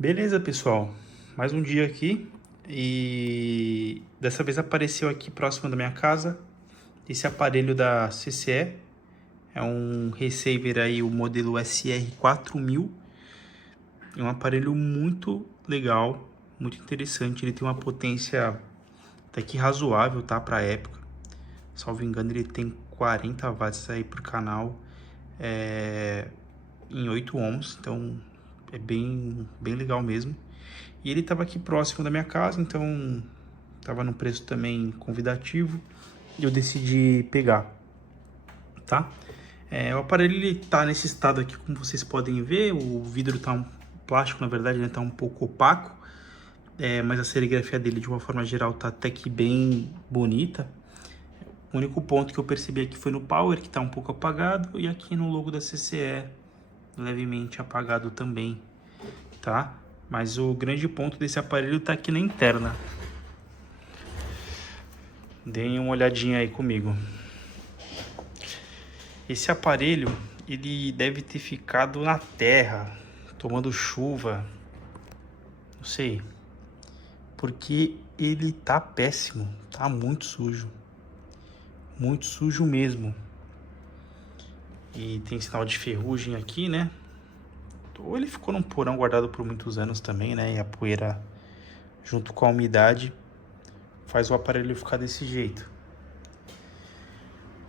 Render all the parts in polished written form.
Beleza, pessoal. Mais um dia aqui e dessa vez apareceu aqui próximo da minha casa esse aparelho da CCE. É um receiver aí, o modelo SR4000. É um aparelho muito legal, muito interessante. Ele tem uma potência até que razoável, tá, para a época. Salvo engano, ele tem 40 watts aí por canal, em 8 ohms, então é bem legal mesmo. E ele estava aqui próximo da minha casa, então estava num preço também convidativo e eu decidi pegar, tá? O aparelho ele tá nesse estado aqui, como vocês podem ver, o vidro tá o plástico, na verdade, ele tá um pouco opaco, mas a serigrafia dele, de uma forma geral, tá até que bem bonita. O único ponto que eu percebi aqui foi no power, que tá um pouco apagado, e aqui no logo da CCE, levemente apagado também, tá? Mas o grande ponto desse aparelho tá aqui na interna. Deem uma olhadinha aí comigo. Esse aparelho, ele deve ter ficado na terra, tomando chuva, não sei, porque ele tá péssimo, tá muito sujo mesmo. E tem sinal de ferrugem aqui, né? Ou ele ficou num porão guardado por muitos anos também, né? E a poeira, junto com a umidade, faz o aparelho ficar desse jeito.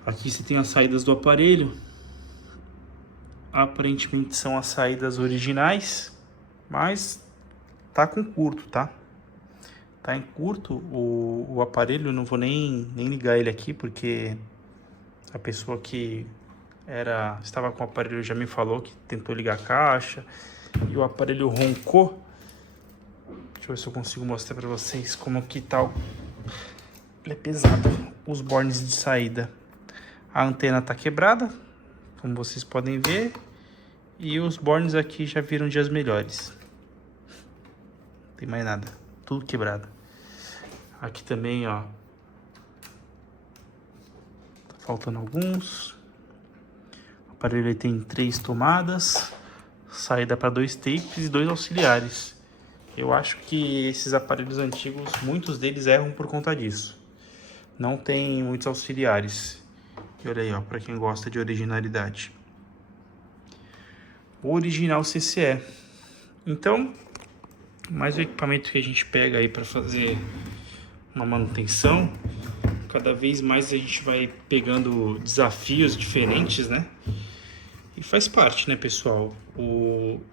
Aqui você tem as saídas do aparelho. Aparentemente são as saídas originais, mas tá com curto, tá? Tá em curto o aparelho, não vou nem ligar ele aqui, porque a pessoa que estava com o aparelho já me falou que tentou ligar a caixa e o aparelho roncou. Deixa eu ver se eu consigo mostrar para vocês como que tá. Ele é pesado, os bornes de saída. A antena tá quebrada, como vocês podem ver, e os bornes aqui já viram dias melhores. Não tem mais nada, tudo quebrado. Aqui também, ó, tá faltando alguns. O aparelho tem 3 tomadas, saída para 2 tapes e 2 auxiliares. Eu acho que esses aparelhos antigos, muitos deles erram por conta disso. Não tem muitos auxiliares. E olha aí, ó, para quem gosta de originalidade. O original CCE. Então, mais um equipamento que a gente pega aí para fazer uma manutenção. Cada vez mais a gente vai pegando desafios diferentes, né? E faz parte, né, pessoal?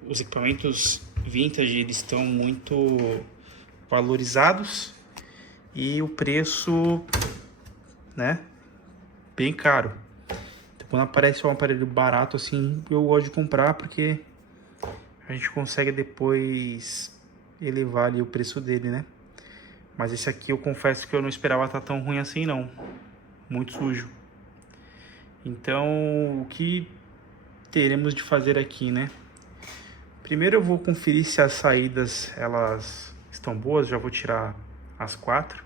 Os equipamentos vintage, eles estão muito valorizados e o preço, né, bem caro. Então, quando aparece um aparelho barato assim, eu gosto de comprar porque a gente consegue depois elevar ali o preço dele, né? Mas esse aqui eu confesso que eu não esperava estar tão ruim assim não. Muito sujo. Então, o que teremos de fazer aqui, né? Primeiro eu vou conferir se as saídas elas estão boas, já vou tirar as 4.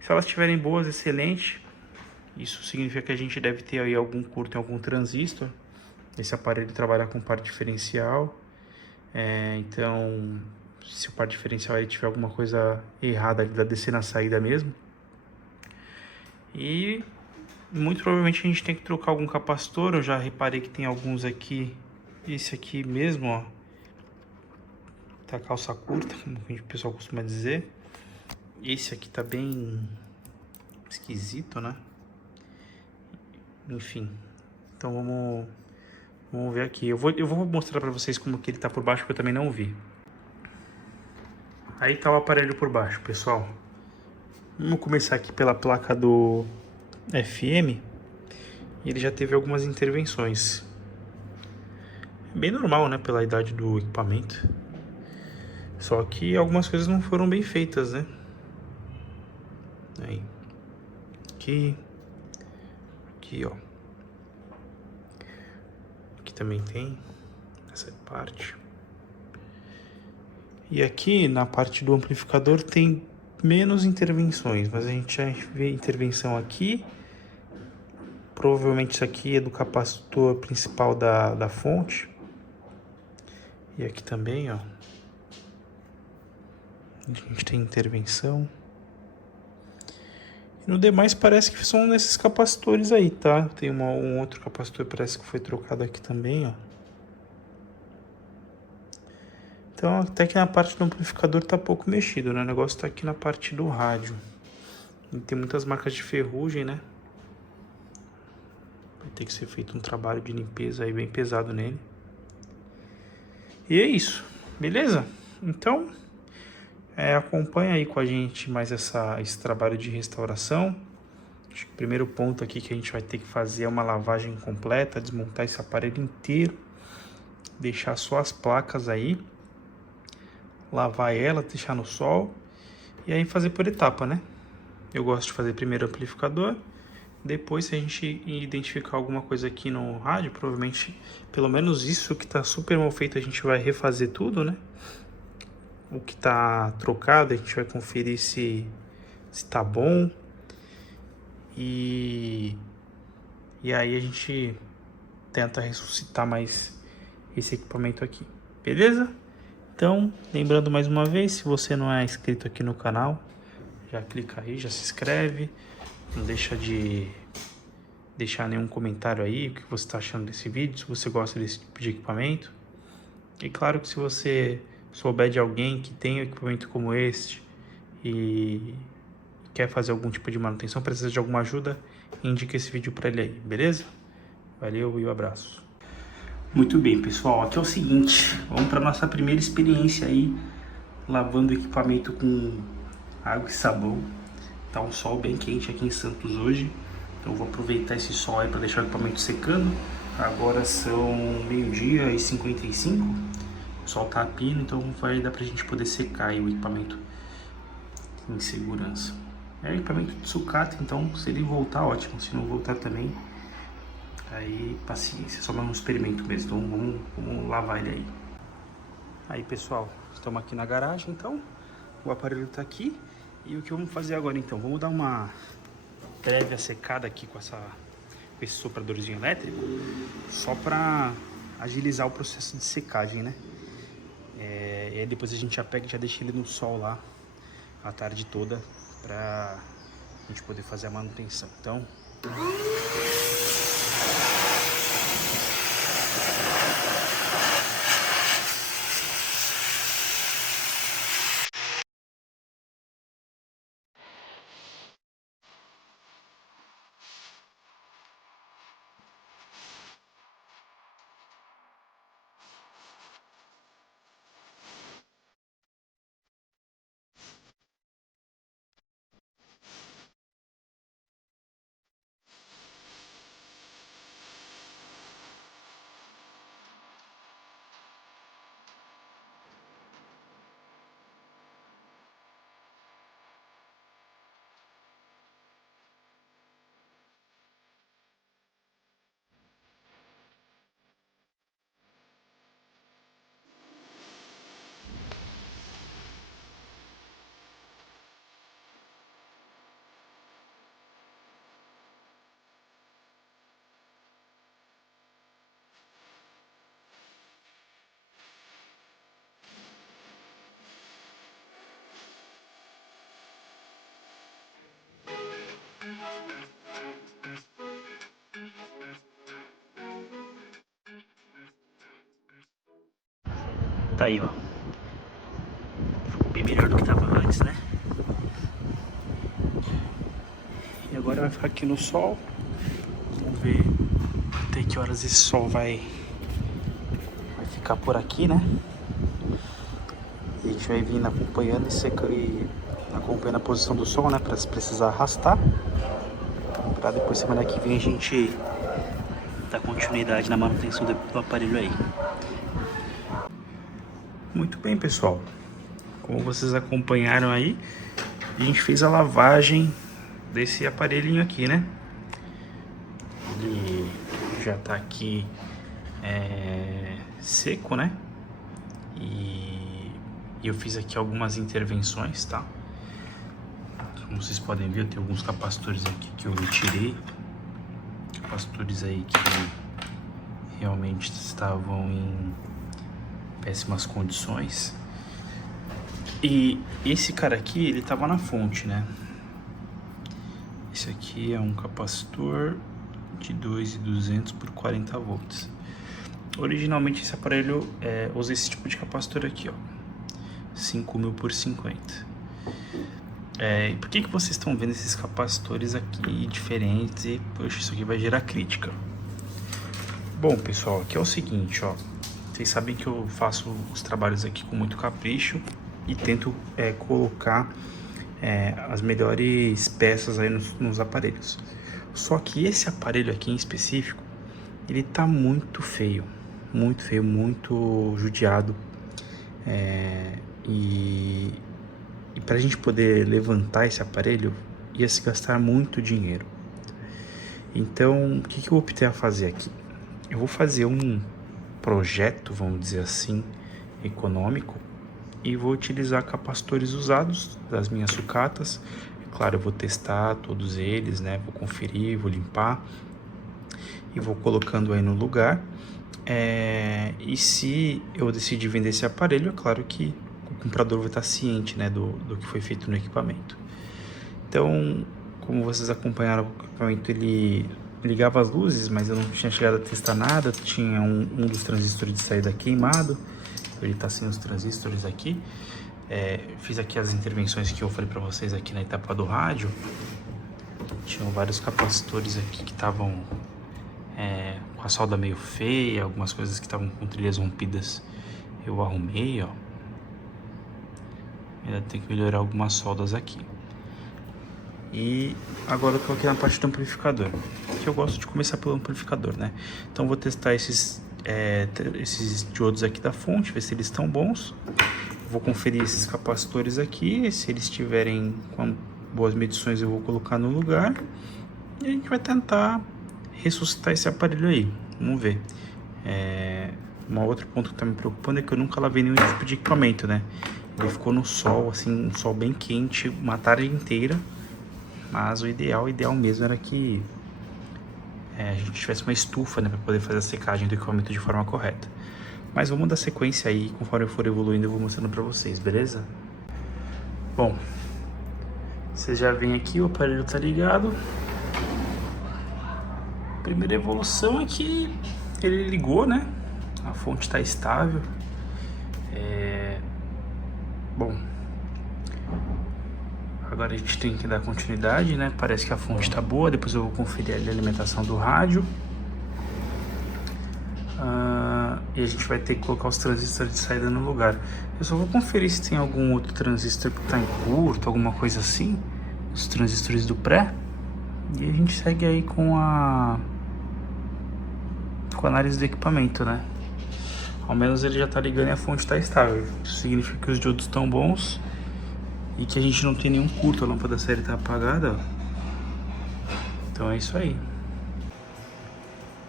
Se elas estiverem boas, excelente. Isso significa que a gente deve ter aí algum curto em algum transistor. Esse aparelho trabalha com par diferencial. Então, se o par diferencial aí tiver alguma coisa errada, ele vai descer na saída mesmo. E muito provavelmente a gente tem que trocar algum capacitor. Eu já reparei que tem alguns aqui. Esse aqui mesmo, ó, tá calça curta, como o pessoal costuma dizer. Esse aqui tá bem esquisito, né? Enfim, então vamos ver aqui. Eu vou mostrar pra vocês como que ele tá por baixo, porque eu também não vi. Aí tá o aparelho por baixo, pessoal. Vamos começar aqui pela placa do FM. Ele já teve algumas intervenções. É bem normal, né, pela idade do equipamento. Só que algumas coisas não foram bem feitas, né? Aí. Aqui, ó. Aqui também tem essa parte. E aqui na parte do amplificador tem menos intervenções, mas a gente já vê intervenção aqui. Provavelmente isso aqui é do capacitor principal da fonte. E aqui também, ó. A gente tem intervenção. E no demais parece que são nesses capacitores aí, tá? Tem um outro capacitor, parece que foi trocado aqui também, ó. Então até que na parte do amplificador tá pouco mexido, né? O negócio tá aqui na parte do rádio. E tem muitas marcas de ferrugem, né? Vai ter que ser feito um trabalho de limpeza aí bem pesado nele. E é isso, beleza? Então, acompanha aí com a gente mais esse trabalho de restauração. Acho que o primeiro ponto aqui que a gente vai ter que fazer é uma lavagem completa, desmontar esse aparelho inteiro, deixar só as placas aí, lavar ela, deixar no sol e aí fazer por etapa, né? Eu gosto de fazer primeiro o amplificador, depois se a gente identificar alguma coisa aqui no rádio, provavelmente, pelo menos isso que tá super mal feito, a gente vai refazer tudo, né? O que tá trocado, a gente vai conferir se tá bom. E aí a gente tenta ressuscitar mais esse equipamento aqui, beleza? Então, lembrando mais uma vez, se você não é inscrito aqui no canal, já clica aí, já se inscreve. Não deixa de deixar nenhum comentário aí, o que você está achando desse vídeo, se você gosta desse tipo de equipamento. E claro que se você souber de alguém que tem um equipamento como este e quer fazer algum tipo de manutenção, precisa de alguma ajuda, indica esse vídeo para ele aí, beleza? Valeu e um abraço. Muito bem, pessoal, aqui é o seguinte, vamos para nossa primeira experiência aí, lavando o equipamento com água e sabão. Tá um sol bem quente aqui em Santos hoje, então eu vou aproveitar esse sol aí para deixar o equipamento secando. Agora são 12h55, o sol tá a pino, então vai dar pra gente poder secar aí o equipamento em segurança. É equipamento de sucata, então se ele voltar, ótimo, se não voltar também, aí paciência, só mais um experimento mesmo, então vamos lavar ele aí. Aí pessoal, estamos aqui na garagem então, o aparelho tá aqui. E o que vamos fazer agora então? Vamos dar uma prévia secada aqui com esse sopradorzinho elétrico, só para agilizar o processo de secagem, né? E aí depois a gente já pega e já deixa ele no sol lá a tarde toda para a gente poder fazer a manutenção. Então... Tá aí, ó. Ficou bem melhor do que tava antes, né? E agora vai ficar aqui no sol. Vamos ver até que horas esse sol vai ficar por aqui, né? E a gente vai vindo acompanhando e acompanhando a posição do sol, né? Pra se precisar arrastar. Pra depois, semana que vem, a gente dar continuidade na manutenção do aparelho aí. Muito bem, pessoal. Como vocês acompanharam aí, a gente fez a lavagem desse aparelhinho aqui, né? Ele já tá aqui seco, né? E eu fiz aqui algumas intervenções, tá? Como vocês podem ver, eu tenho alguns capacitores aqui que eu retirei. Capacitores aí que realmente estavam em péssimas condições. E esse cara aqui, ele tava na fonte, né? Esse aqui é um capacitor de 2.200 por 40 volts. Originalmente esse aparelho usa esse tipo de capacitor aqui, ó, 5.000 por 50. E por que vocês estão vendo esses capacitores aqui diferentes? E poxa, isso aqui vai gerar crítica. Bom, pessoal, aqui é o seguinte, ó. Vocês sabem que eu faço os trabalhos aqui com muito capricho e tento colocar as melhores peças aí nos aparelhos. Só que esse aparelho aqui em específico, ele tá muito feio, muito judiado. E pra gente poder levantar esse aparelho, ia se gastar muito dinheiro. Então, o que eu optei a fazer aqui? Eu vou fazer um projeto, vamos dizer assim, econômico, e vou utilizar capacitores usados das minhas sucatas. Claro, eu vou testar todos eles, né? Vou conferir, vou limpar e vou colocando aí no lugar. E se eu decidir vender esse aparelho, é claro que o comprador vai estar ciente, né, do que foi feito no equipamento. Então, como vocês acompanharam, o equipamento ele ligava as luzes, mas eu não tinha chegado a testar nada. Tinha um dos transistores de saída queimado, ele está sem os transistores aqui. Fiz aqui as intervenções que eu falei para vocês aqui na etapa do rádio. Tinham vários capacitores aqui que estavam com a solda meio feia, algumas coisas que estavam com trilhas rompidas eu arrumei, ó. Ainda tem que melhorar algumas soldas aqui. E agora eu tô aqui na parte do amplificador, que eu gosto de começar pelo amplificador, né? Então vou testar esses diodos aqui da fonte, ver se eles estão bons. Vou conferir esses capacitores aqui, se eles estiverem com boas medições eu vou colocar no lugar. E a gente vai tentar ressuscitar esse aparelho aí, vamos ver. Um outro ponto que tá me preocupando é que eu nunca lavei nenhum tipo de equipamento, né? Ele ficou no sol, assim, um sol bem quente, uma tarde inteira. Mas o ideal mesmo era que a gente tivesse uma estufa, né, para poder fazer a secagem do equipamento de forma correta. Mas vamos dar sequência aí, conforme eu for evoluindo eu vou mostrando para vocês, beleza? Bom, vocês já veem aqui, o aparelho tá ligado. A primeira evolução é que ele ligou, né? A fonte está estável. Bom, agora a gente tem que dar continuidade, né? Parece que a fonte está boa. Depois eu vou conferir ali a alimentação do rádio. E a gente vai ter que colocar os transistores de saída no lugar. Eu só vou conferir se tem algum outro transistor que está em curto, alguma coisa assim. Os transistores do pré. E a gente segue aí com a análise do equipamento, né? Ao menos ele já está ligando e a fonte está estável. Isso significa que os diodos estão bons e que a gente não tem nenhum curto. A lâmpada série está apagada, ó. Então é isso aí.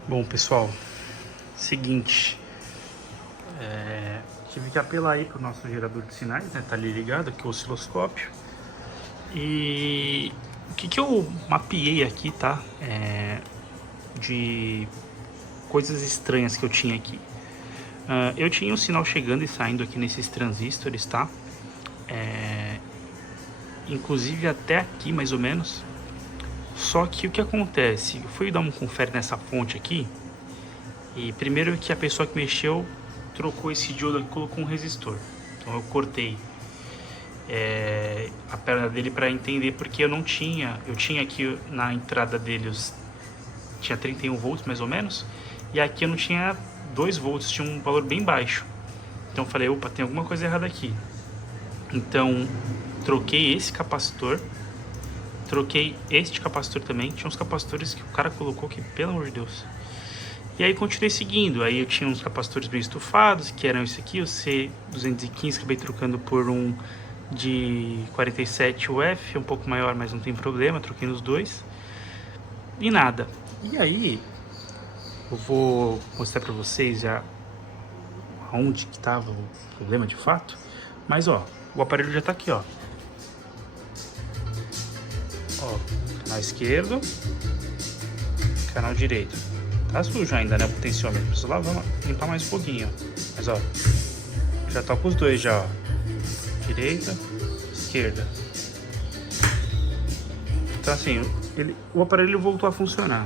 Bom, pessoal, seguinte, tive que apelar aí para o nosso gerador de sinais, né? Tá ali ligado aqui o osciloscópio. E o que eu mapeei aqui, tá? De coisas estranhas que eu tinha aqui. Eu tinha um sinal chegando e saindo aqui nesses transistores, tá? Inclusive até aqui, mais ou menos. Só que o que acontece? Eu fui dar um confere nessa fonte aqui. E primeiro que a pessoa que mexeu trocou esse diodo aqui e colocou um resistor. Então eu cortei a perna dele para entender, porque eu tinha aqui na entrada dele tinha 31 volts mais ou menos. E aqui eu não tinha 2 volts, tinha um valor bem baixo. Então eu falei, opa, tem alguma coisa errada aqui. Então troquei esse capacitor, troquei este capacitor também. Tinha uns capacitores que o cara colocou que, pelo amor de Deus. E aí continuei seguindo. Aí eu tinha uns capacitores bem estufados, que eram esse aqui, o C215, acabei trocando por um de 47 UF, um pouco maior, mas não tem problema, troquei nos dois. E nada. E aí eu vou mostrar pra vocês já onde que tava o problema de fato. Mas ó, o aparelho já tá aqui, ó. Ó, canal esquerdo, canal direito. Tá sujo ainda, né, o potenciômetro. Preciso lavar, limpar mais um pouquinho, ó. Mas ó, já tá com os dois já, ó. direita, esquerda. Então assim, o aparelho voltou a funcionar.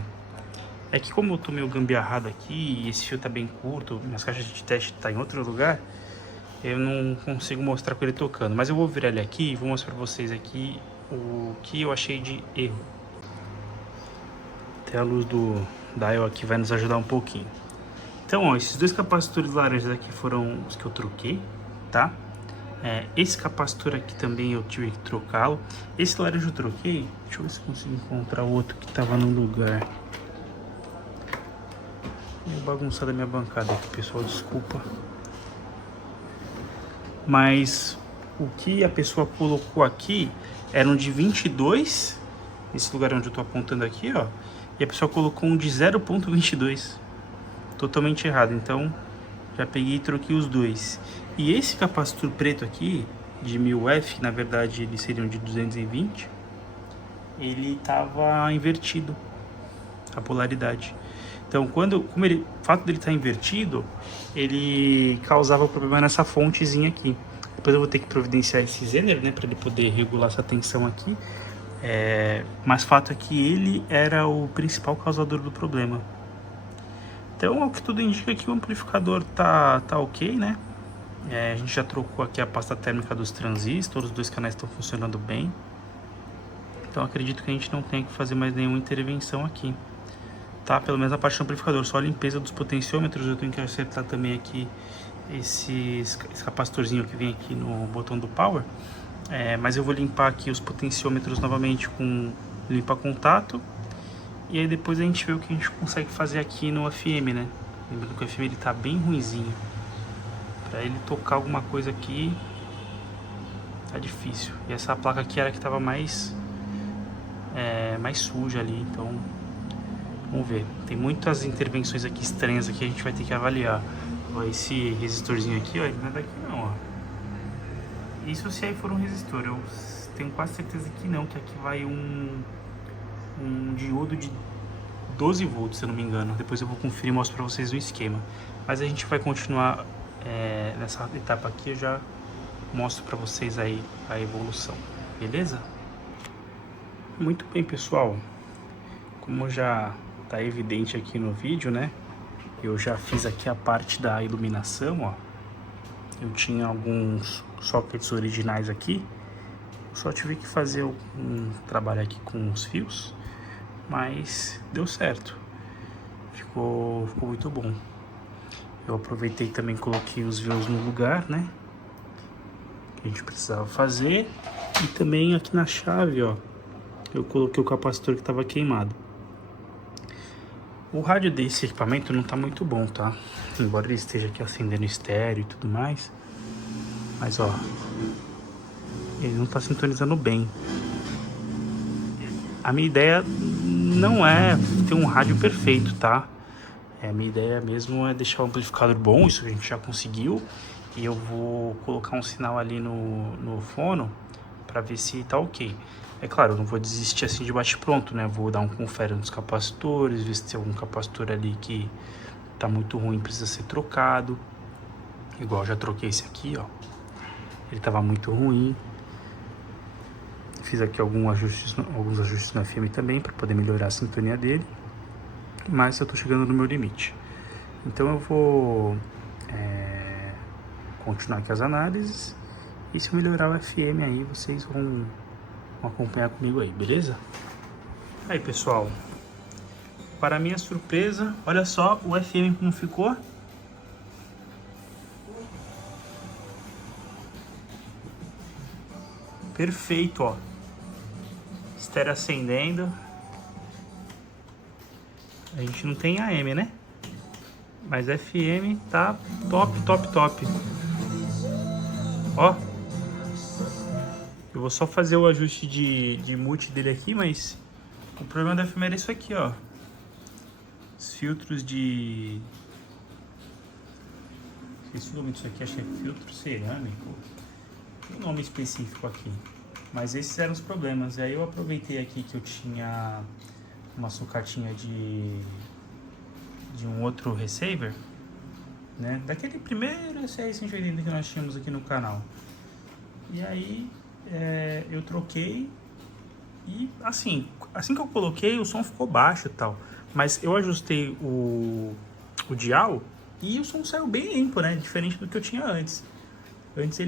É que como eu tô meio gambiarrado aqui e esse fio tá bem curto, minhas caixas de teste tá em outro lugar, eu não consigo mostrar com ele tocando. Mas eu vou virar ele aqui e vou mostrar pra vocês aqui o que eu achei de erro. Até a luz do dial aqui vai nos ajudar um pouquinho. Então, ó, esses dois capacitores laranjas aqui foram os que eu troquei, tá? Esse capacitor aqui também eu tive que trocá-lo. Esse laranja eu troquei. Deixa eu ver se eu consigo encontrar o outro que tava no lugar. Meio bagunçada a minha bancada aqui, pessoal, desculpa. Mas o que a pessoa colocou aqui eram de 22, esse lugar onde eu tô apontando aqui, ó. E a pessoa colocou um de 0.22. Totalmente errado, então já peguei e troquei os dois. E esse capacitor preto aqui, de 1000F, na verdade eles seriam de 220, ele tava invertido, a polaridade. Então, o fato dele estar invertido, ele causava problema nessa fontezinha aqui. Depois eu vou ter que providenciar esse zener, né, para ele poder regular essa tensão aqui. Mas fato é que ele era o principal causador do problema. Então, o que tudo indica que o amplificador tá ok, né? A gente já trocou aqui a pasta térmica dos transistores, os dois canais estão funcionando bem. Então, acredito que a gente não tenha que fazer mais nenhuma intervenção aqui. Tá? Pelo menos a parte do amplificador, só a limpeza dos potenciômetros. Eu tenho que acertar também aqui esse capacitorzinho que vem aqui no botão do power. Mas eu vou limpar aqui os potenciômetros novamente com limpa contato. E aí depois a gente vê o que a gente consegue fazer aqui no FM, né? Lembrando que o FM ele tá bem ruinzinho. Pra ele tocar alguma coisa aqui tá difícil. E essa placa aqui era a que tava mais suja ali, então vamos ver. Tem muitas intervenções aqui estranhas aqui, a gente vai ter que avaliar. Ó, esse resistorzinho aqui, ó, ele não é daqui não, ó. Isso se aí for um resistor, eu tenho quase certeza que não, que aqui vai um diodo de 12 volts, se eu não me engano. Depois eu vou conferir e mostro pra vocês o esquema. Mas a gente vai continuar nessa etapa aqui, eu já mostro pra vocês aí a evolução, beleza? Muito bem, pessoal. Como já tá evidente aqui no vídeo, né? Eu já fiz aqui a parte da iluminação, ó. Eu tinha alguns sockets originais aqui. Só tive que fazer um trabalho aqui com os fios, mas deu certo. Ficou muito bom. Eu aproveitei também, coloquei os fios no lugar, né? Que a gente precisava fazer. E também aqui na chave, ó, eu coloquei o capacitor que estava queimado. O rádio desse equipamento não tá muito bom, tá? Embora ele esteja aqui acendendo estéreo e tudo mais. Mas, ó, ele não tá sintonizando bem. A minha ideia não é ter um rádio perfeito, tá? A minha ideia mesmo é deixar o amplificador bom, isso a gente já conseguiu. E eu vou colocar um sinal ali no fono para ver se tá ok. É claro, eu não vou desistir assim de bate-pronto, né? Vou dar um confere nos capacitores, ver se tem algum capacitor ali que tá muito ruim, precisa ser trocado. Igual, já troquei esse aqui, ó. Ele tava muito ruim. Fiz aqui alguns ajustes no FM também, para poder melhorar a sintonia dele. Mas eu tô chegando no meu limite. Então eu vou continuar aqui as análises. E se eu melhorar o FM aí, vocês vão acompanhar comigo aí, beleza? Aí, pessoal, para minha surpresa, olha só o FM como ficou. Perfeito, ó. Estéreo acendendo. A gente não tem AM, né? Mas FM tá top, top, top. Ó. Eu vou só fazer o ajuste de mute dele aqui, mas o problema da FM era isso aqui, ó. Os filtros de... Esqueci o nome disso aqui, acho que é filtro cerâmico. Tem um nome específico aqui. Mas esses eram os problemas. E aí eu aproveitei aqui que eu tinha uma sucatinha de um outro receiver, né? Daquele primeiro SR180 que nós tínhamos aqui no canal. E aí eu troquei e assim que eu coloquei o som ficou baixo e tal. Mas eu ajustei o dial e o som saiu bem limpo, né? Diferente do que eu tinha antes. Antes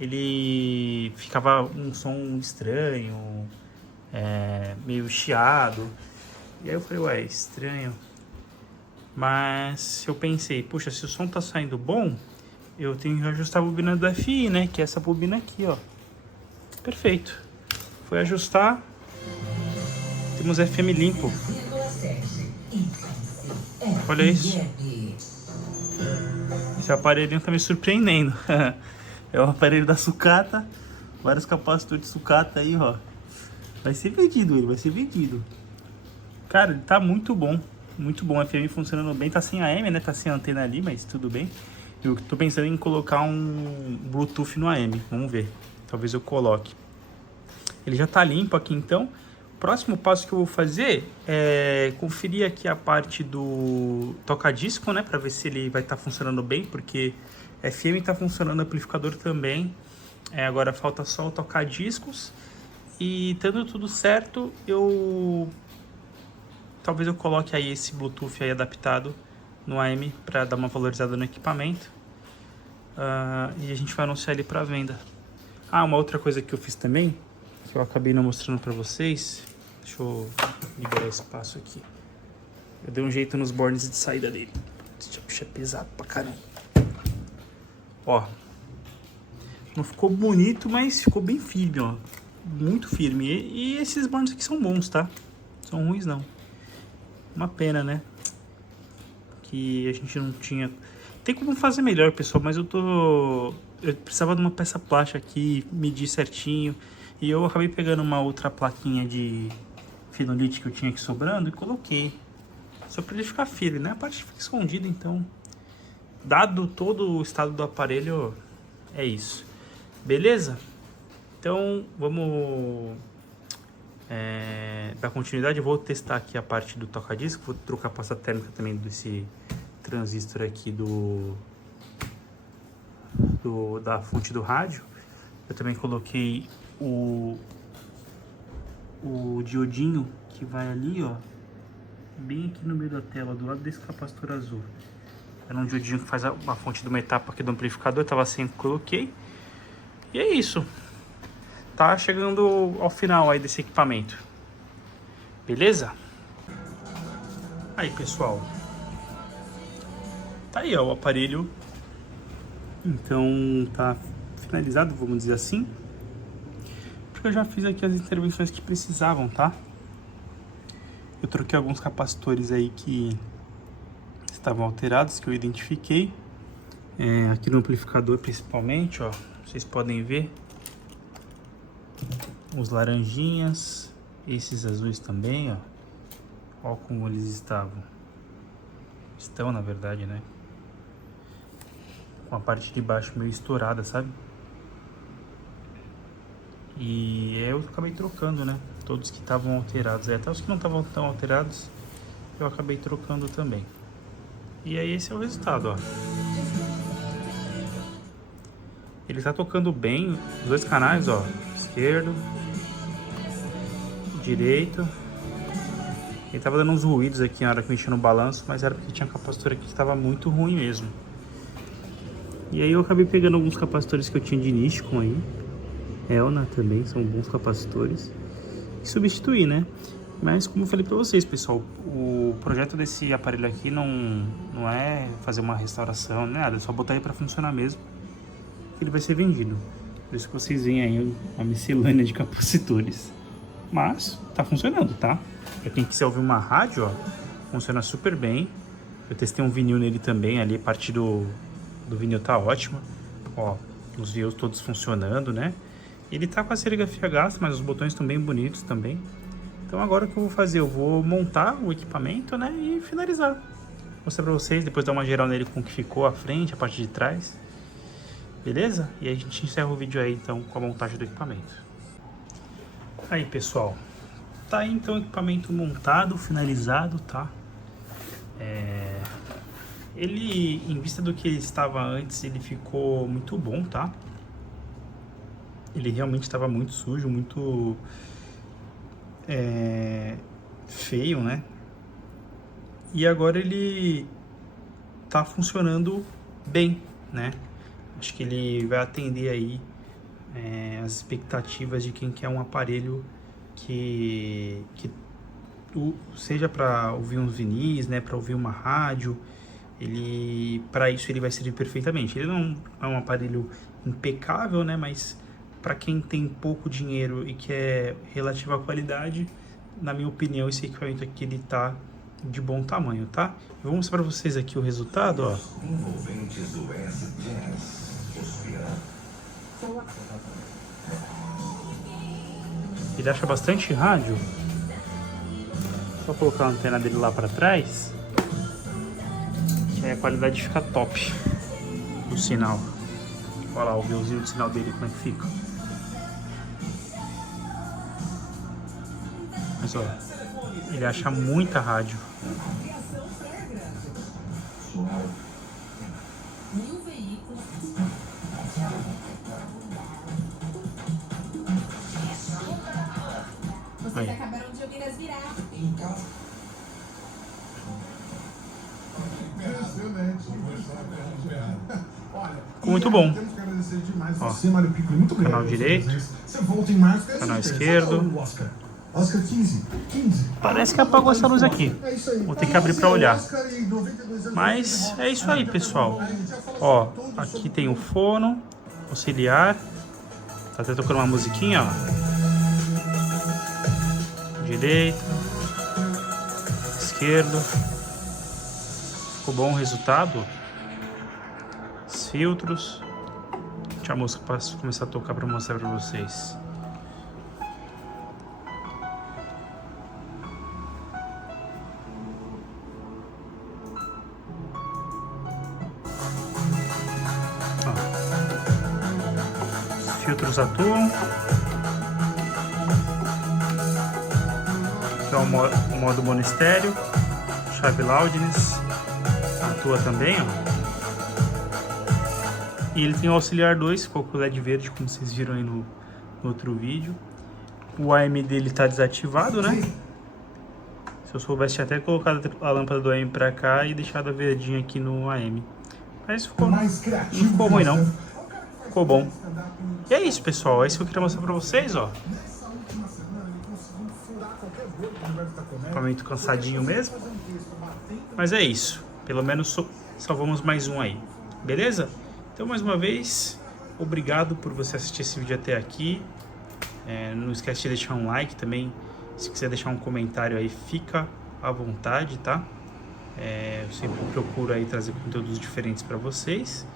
ele ficava um som estranho, meio chiado. E aí eu falei, ué, estranho. Mas eu pensei, puxa, se o som tá saindo bom, eu tenho que ajustar a bobina do FI, né? Que é essa bobina aqui, ó. Perfeito. Foi ajustar. Temos FM limpo. Olha isso. Esse aparelhinho tá me surpreendendo. É o aparelho da sucata. Vários capacitores de sucata aí, ó. Vai ser vendido ele, vai ser vendido. Cara, ele tá muito bom. Muito bom. A FM funcionando bem. Tá sem AM, né? Tá sem antena ali, mas tudo bem. Eu tô pensando em colocar um Bluetooth no AM. Vamos ver. Talvez eu coloque. Ele já tá limpo aqui, então. O próximo passo que eu vou fazer é conferir aqui a parte do toca-disco, né? Pra ver se ele vai estar funcionando bem, porque FM tá funcionando, amplificador também. Agora falta só o toca-discos. E tendo tudo certo, talvez eu coloque aí esse Bluetooth aí adaptado no AM para dar uma valorizada no equipamento. E a gente vai anunciar ele para venda. Uma outra coisa que eu fiz também, que eu acabei não mostrando para vocês. Deixa eu liberar espaço aqui. Eu dei um jeito nos bornes de saída dele. Puxa, é pesado pra caramba. Ó, não ficou bonito, mas ficou bem firme, ó. Muito firme. E esses bornes aqui são bons, tá? São ruins não. Uma pena, né? Que a gente não tinha... Tem como fazer melhor, pessoal, mas eu precisava de uma peça plástica aqui, medir certinho. E eu acabei pegando uma outra plaquinha de fenolite que eu tinha aqui sobrando e coloquei. Só para ele ficar firme, né? A parte fica escondida, então... Dado todo o estado do aparelho, é isso. Beleza? Então, vamos dar continuidade. Eu vou testar aqui a parte do toca-disco. Vou trocar a pasta térmica também desse transistor aqui da fonte do rádio. Eu também coloquei o diodinho que vai ali, ó, bem aqui no meio da tela, do lado desse capacitor azul. Era um diodinho que faz a fonte de uma etapa aqui do amplificador. Tava sem, coloquei. E é isso. Tá chegando ao final aí desse equipamento. Beleza? Aí, pessoal. Tá aí, ó, o aparelho. Então, tá finalizado, vamos dizer assim. Porque eu já fiz aqui as intervenções que precisavam, tá? Eu troquei alguns capacitores aí que estavam alterados, que eu identifiquei. Aqui no amplificador principalmente, ó. Vocês podem ver. Os laranjinhas. Esses azuis também, ó. Ó como eles estavam. Estão, na verdade, né? Com a parte de baixo meio estourada, sabe? E eu acabei trocando, né? Todos que estavam alterados. Até os que não estavam tão alterados, eu acabei trocando também. E aí esse é o resultado, ó. Ele tá tocando bem os dois canais, ó. Esquerdo, direito. Ele tava dando uns ruídos aqui na hora que eu mexia no balanço, mas era porque tinha capacitor aqui que tava muito ruim mesmo. E aí eu acabei pegando alguns capacitores que eu tinha de Niscon aí. Elna também, são bons capacitores. E substituir, né? Mas como eu falei pra vocês, pessoal, o projeto desse aparelho aqui não é fazer uma restauração, nada. É só botar ele pra funcionar mesmo. Que ele vai ser vendido. Por isso que vocês veem aí a miscelânea de capacitores. Mas tá funcionando, tá? Pra quem quiser ouvir uma rádio, ó, funciona super bem. Eu testei um vinil nele também, ali a parte do vinil tá ótima. Ó, os vios todos funcionando, né? Ele tá com a serigrafia gasta, mas os botões estão bem bonitos também. Então agora o que eu vou fazer? Eu vou montar o equipamento, né? E finalizar. Mostrar pra vocês, depois dar uma geral nele com o que ficou a frente, a parte de trás. Beleza? E aí a gente encerra o vídeo aí então com a montagem do equipamento. Aí, pessoal. Tá aí então o equipamento montado, finalizado, tá? Ele, em vista do que ele estava antes, ele ficou muito bom, tá? Ele realmente estava muito sujo, muito feio, né? E agora ele tá funcionando bem, né? Acho que ele vai atender aí as expectativas de quem quer um aparelho que seja para ouvir uns vinis, né? Para ouvir uma rádio. Para isso ele vai servir perfeitamente. Ele não é um aparelho impecável, né? Mas para quem tem pouco dinheiro e quer relativa qualidade, na minha opinião, esse equipamento aqui ele tá de bom tamanho, tá? Eu vou mostrar para vocês aqui o resultado, ó. Ele acha bastante rádio. Só colocar a antena dele lá para trás, que aí a qualidade fica top do sinal. Olha lá o viewzinho do sinal dele, como é que fica. Mas ó, ele acha muita rádio. Vocês acabaram de ouvir as viradas. Ficou muito bom. Ó, canal direito, canal esquerdo. Parece que apagou essa luz aqui. Vou ter que abrir para olhar. Mas é isso aí, pessoal. Ó, aqui tem o fono auxiliar. Tá até tocando uma musiquinha, ó. Direito, esquerdo. Ficou bom o resultado. Os filtros. Deixa a música começar a tocar para mostrar para vocês. Ó. Os filtros atuam. Aqui é o modo monistério. Chave loudness. Atua também, ó. E ele tem o auxiliar 2, ficou com o LED verde, como vocês viram aí no outro vídeo. O AM dele tá desativado, né? Se eu soubesse, tinha até colocado a lâmpada do AM pra cá e deixado a verdinha aqui no AM. Mas não ficou ruim, não. Ficou bom. E é isso, pessoal. É isso que eu queria mostrar pra vocês, ó. Equipamento cansadinho mesmo. Mas é isso. Pelo menos salvamos mais um aí. Beleza? Então, mais uma vez, obrigado por você assistir esse vídeo até aqui. Não esquece de deixar um like também. Se quiser deixar um comentário aí, fica à vontade, tá? Eu sempre procuro aí trazer conteúdos diferentes para vocês.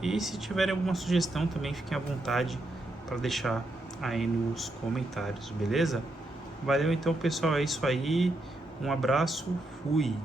E se tiverem alguma sugestão também, fiquem à vontade para deixar aí nos comentários, beleza? Valeu então, pessoal. É isso aí. Um abraço. Fui!